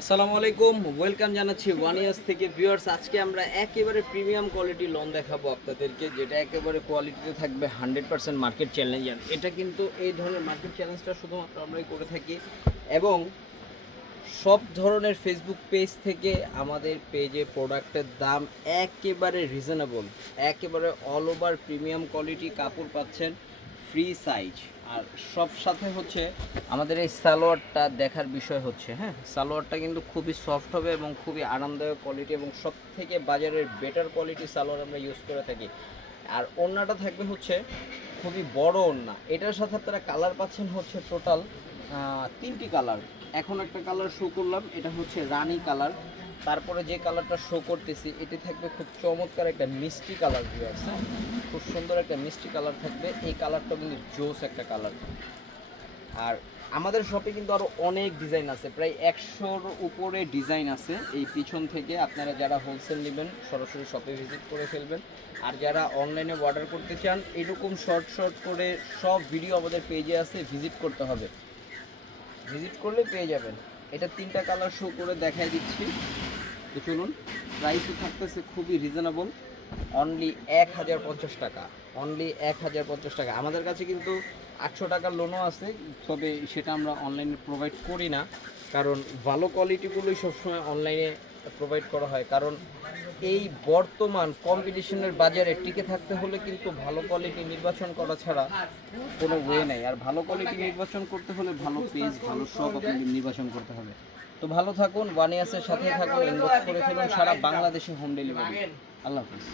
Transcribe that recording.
আসসালামু আলাইকুম ওয়েলকাম জানাচ্ছি ওয়ান ইয়ার্স থেকে। ভিউয়ার্স আজকে আমরা একেবারে প্রিমিয়াম কোয়ালিটি লোন দেখাবো আপনাদেরকে, যেটা একেবারে কোয়ালিটিতে থাকবে হান্ড্রেড পার্সেন্ট মার্কেট চ্যালেঞ্জার এটা কিন্তু এই ধরনের মার্কেট চ্যালেঞ্জটা শুধুমাত্র আমরাই করে থাকি। এবং সব ধরনের ফেসবুক পেজ থেকে আমাদের পেজে প্রোডাক্টের দাম একেবারে রিজনেবল একেবারে অল ওভার প্রিমিয়াম কোয়ালিটি কাপড় পাচ্ছেন। Free size. আর সব সাথে হচ্ছে আমাদের এই সালোয়ারটা দেখার বিষয় হচ্ছে হ্যাঁ? সালোয়ারটা কিন্তু খুবই সফট হবে এবং খুবই আরামদায়ক কোয়ালিটি এবং সব থেকে বাজারের বেটার কোয়ালিটি সালোয়ার আমরা ইউজ করে থাকি। আর ওড়নাটা থাকবে হচ্ছে খুবই বড় ওড়না এটার সাথে আপনারা কালার পাচ্ছেন হচ্ছে টোটাল তিনটি কালার এখন একটা কালার শো করলাম, এটা হচ্ছে রানি কালার তারপরে যে কালারটা শো করতেছি, এটি থাকবে খুব চমৎকার একটা মিষ্টি কালার ভিউয়ার্স হ্যাঁ? খুব সুন্দর একটা মিষ্টি কালার থাকবে। এই কালারটা কিন্তু জোস একটা কালার। আর আমাদের শপে কিন্তু আরও অনেক ডিজাইন আছে, প্রায় একশোর উপরে ডিজাইন আছে। এই পিছন থেকে আপনারা যারা হোলসেল নেবেন, সরাসরি শপে ভিজিট করে ফেলবেন। আর যারা অনলাইনে অর্ডার করতে চান, এরকম শর্ট শর্ট করে সব ভিডিও আমাদের পেজে আছে ভিজিট করতে হবে। ভিজিট করলে পেয়ে যাবেন। এটা তিনটা কালার শো করে দেখাই দিচ্ছি। তো চলুন প্রাইসও থাকতেছে খুবই রিজনেবল অনলি এক হাজার পঞ্চাশ টাকা অনলি এক হাজার পঞ্চাশ টাকা। আমাদের কাছে কিন্তু আটশো টাকার লোনও আছে, তবে সেটা আমরা অনলাইনে প্রোভাইড করি না, কারণ ভালো কোয়ালিটিগুলোই সবসময় অনলাইনে প্রোভাইড করা হয়। কারণ এই বর্তমান কম্পিটিশনের বাজারে টিকে থাকতে হলে কিন্তু ভালো কোয়ালিটি নির্বাচন করা ছাড়া কোনো ওয়ে নেই। আর ভালো কোয়ালিটি নির্বাচন করতে হলে ভালো পেজ ভালো শপ আপনাকে নির্বাচন করতে হবে। তো ভালো থাকুন ওয়ান ইয়ার্সের সাথে থাকুন ইনবক্স করে ফেলুন, সারা বাংলাদেশে হোম ডেলিভারি আল্লাহ হাফিজ।